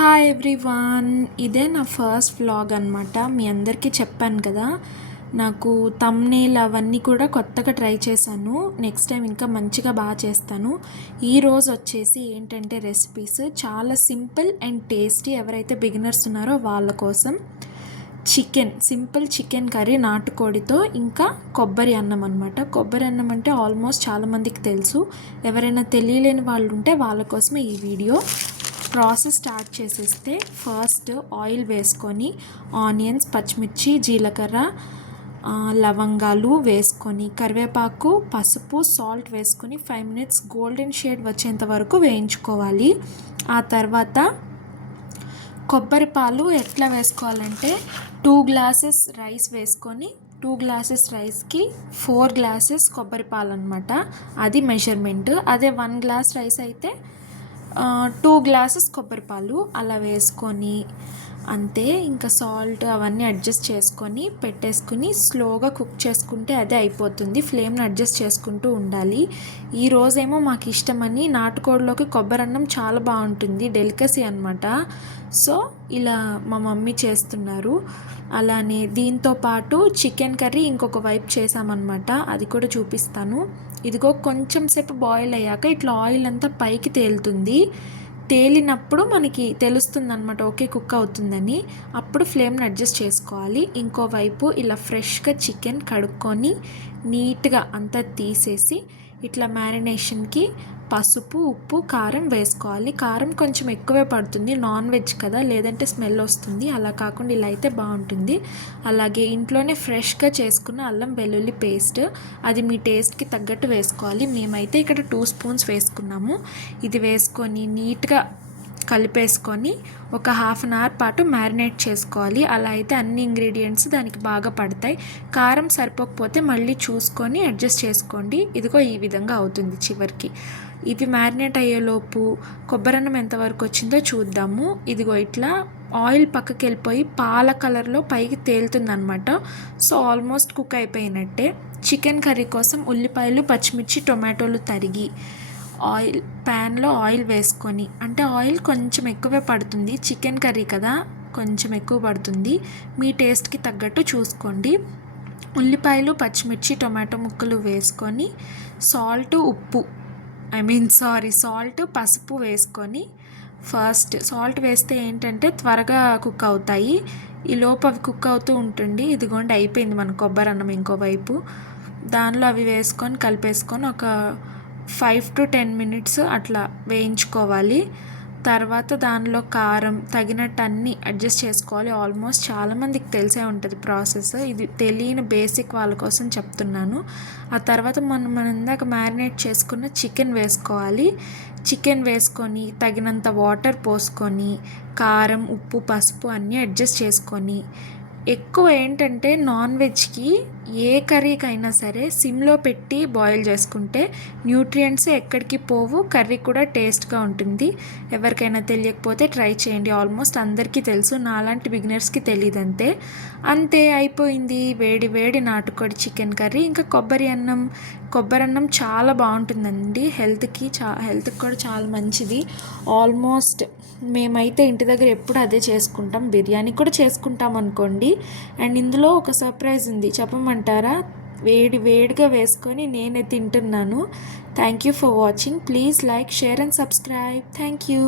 Hi everyone, ఇదే నా first vlog అనమాట. మీ అందరికీ చెప్పాను కదా, నాకు థంబ్నెయిల్ అవన్నీ కూడా కొత్తగా ట్రై చేశాను. నెక్స్ట్ టైం ఇంకా మంచిగా బాగా చేస్తాను. ఈరోజు వచ్చేసి ఏంటంటే రెసిపీస్ చాలా సింపుల్ అండ్ టేస్టీ. ఎవరైతే బిగినర్స్ ఉన్నారో వాళ్ళ కోసం సింపుల్ చికెన్ కర్రీ నాటుకోడితో, ఇంకా కొబ్బరి అన్నం అనమాట. కొబ్బరి అన్నం అంటే ఆల్మోస్ట్ చాలామందికి తెలుసు. ఎవరైనా తెలియలేని వాళ్ళు ఉంటే వాళ్ళ కోసమే ఈ వీడియో. ప్రాసెస్ స్టార్ట్ చేసేస్తే ఫస్ట్ ఆయిల్ వేసుకొని ఆనియన్స్, పచ్చిమిర్చి, జీలకర్ర, లవంగాలు వేసుకొని కరివేపాకు, పసుపు, సాల్ట్ వేసుకొని 5 minutes గోల్డెన్ షేడ్ వచ్చేంత వరకు వేయించుకోవాలి. ఆ తర్వాత కొబ్బరి పాలు ఎట్లా వేసుకోవాలంటే 2 glasses రైస్ వేసుకొని 2 glasses రైస్కి 4 glasses కొబ్బరి పాలు అనమాట. అది మెజర్మెంట్. అదే 1 glass రైస్ అయితే 2 glasses కొబ్బరి పాలు అలా వేసుకొని అంతే. ఇంకా సాల్ట్ అవన్నీ అడ్జస్ట్ చేసుకొని పెట్టేసుకుని స్లోగా కుక్ చేసుకుంటే అదే అయిపోతుంది. ఫ్లేమ్ని అడ్జస్ట్ చేసుకుంటూ ఉండాలి. ఈరోజేమో మాకు ఇష్టమని నాటుకోడిలోకి కొబ్బరి అన్నం చాలా బాగుంటుంది, డెలికసీ అనమాట. సో ఇలా మా మమ్మీ చేస్తున్నారు. అలానే దీంతో పాటు చికెన్ కర్రీ ఇంకొక వైపు చేసామన్నమాట, అది కూడా చూపిస్తాను. ఇదిగో కొంచెం సేపు బాయిల్ అయ్యాక ఇట్లా ఆయిల్ అంతా పైకి తేలుతుంది. తేలినప్పుడు మనకి తెలుస్తుంది అనమాట, ఓకే కుక్ అవుతుందని. అప్పుడు ఫ్లేమ్ని అడ్జస్ట్ చేసుకోవాలి. ఇంకోవైపు ఇలా ఫ్రెష్గా చికెన్ కడుక్కొని నీట్గా అంతా తీసేసి ఇట్లా మ్యారినేషన్కి పసుపు, ఉప్పు, కారం వేసుకోవాలి. కారం కొంచెం ఎక్కువే పడుతుంది, నాన్ వెజ్ కదా, లేదంటే స్మెల్ వస్తుంది. అలా కాకుండా ఇలా అయితే బాగుంటుంది. అలాగే ఇంట్లోనే ఫ్రెష్గా చేసుకున్న అల్లం వెల్లుల్లి పేస్ట్, అది మీ టేస్ట్కి తగ్గట్టు వేసుకోవాలి. మేమైతే ఇక్కడ 2 spoons వేసుకున్నాము. ఇది వేసుకొని నీట్గా కలిపేసుకొని ఒక 1/2 hour పాటు మ్యారినేట్ చేసుకోవాలి. అలా అయితే అన్ని ఇంగ్రీడియంట్స్ దానికి బాగా పడతాయి. కారం సరిపోకపోతే మళ్ళీ చూసుకొని అడ్జస్ట్ చేసుకోండి. ఇదిగో ఈ విధంగా అవుతుంది చివరికి. ఇవి మ్యారినేట్ అయ్యేలోపు కొబ్బరన్నం ఎంతవరకు వచ్చిందో చూద్దాము. ఇదిగో ఇట్లా ఆయిల్ పక్కకి వెళ్ళిపోయి పాల కలర్లో పైకి తేలుతుందనమాట. సో ఆల్మోస్ట్ కుక్ అయిపోయినట్టే. చికెన్ కర్రీ కోసం ఉల్లిపాయలు, పచ్చిమిర్చి, టొమాటోలు తరిగి ప్యాన్లో ఆయిల్ వేసుకొని, అంటే ఆయిల్ కొంచెం ఎక్కువే పడుతుంది, చికెన్ కర్రీ కదా కొంచెం ఎక్కువ పడుతుంది, మీ టేస్ట్కి తగ్గట్టు చూసుకోండి. ఉల్లిపాయలు, పచ్చిమిర్చి, టొమాటో ముక్కలు వేసుకొని సాల్ట్, పసుపు వేసుకొని ఫస్ట్ సాల్ట్ వేస్తే ఏంటంటే త్వరగా కుక్ అవుతాయి. ఈ లోపు అవి కుక్ అవుతూ ఉంటుంది. ఇదిగోండి అయిపోయింది మన కొబ్బరి అన్నం. ఇంకోవైపు దానిలో అవి వేసుకొని కలిపేసుకొని ఒక 5 to 10 minutes అట్లా వేయించుకోవాలి. తర్వాత దానిలో కారం తగినట్టు అన్నీ అడ్జస్ట్ చేసుకోవాలి. ఆల్మోస్ట్ చాలామందికి తెలిసే ఉంటుంది ప్రాసెస్, ఇది తెలియని బేసిక్ వాళ్ళ కోసం చెప్తున్నాను. ఆ తర్వాత మనం ఇందాక మ్యారినేట్ చేసుకున్న చికెన్ వేసుకోవాలి. చికెన్ వేసుకొని తగినంత వాటర్ పోసుకొని కారం, ఉప్పు, పసుపు అన్నీ అడ్జస్ట్ చేసుకొని, ఎక్కువ ఏంటంటే నాన్ వెజ్కి ఏ కర్రీకైనా సరే సిమ్లో పెట్టి బాయిల్ చేసుకుంటే న్యూట్రియంట్స్ ఎక్కడికి పోవు, కర్రీ కూడా టేస్ట్గా ఉంటుంది. ఎవరికైనా తెలియకపోతే ట్రై చేయండి. ఆల్మోస్ట్ అందరికీ తెలుసు, నాలాంటి బిగినర్స్కి తెలియదు. అంతే అయిపోయింది వేడి వేడి నాటుకోడి చికెన్ కర్రీ. ఇంకా కొబ్బరి అన్నం చాలా బాగుంటుందండి, హెల్త్కి కూడా చాలా మంచిది. ఆల్మోస్ట్ మేమైతే ఇంటి దగ్గర ఎప్పుడు అదే చేసుకుంటాం. బిర్యానీ కూడా చేసుకుంటాం అనుకోండి. అండ్ ఇందులో ఒక సర్ప్రైజ్ ఉంది, చెప్పమంటారా? వేడిగా వేసుకొని నేనే తింటున్నాను. Thank you for watching. Please like, share and subscribe. Thank you.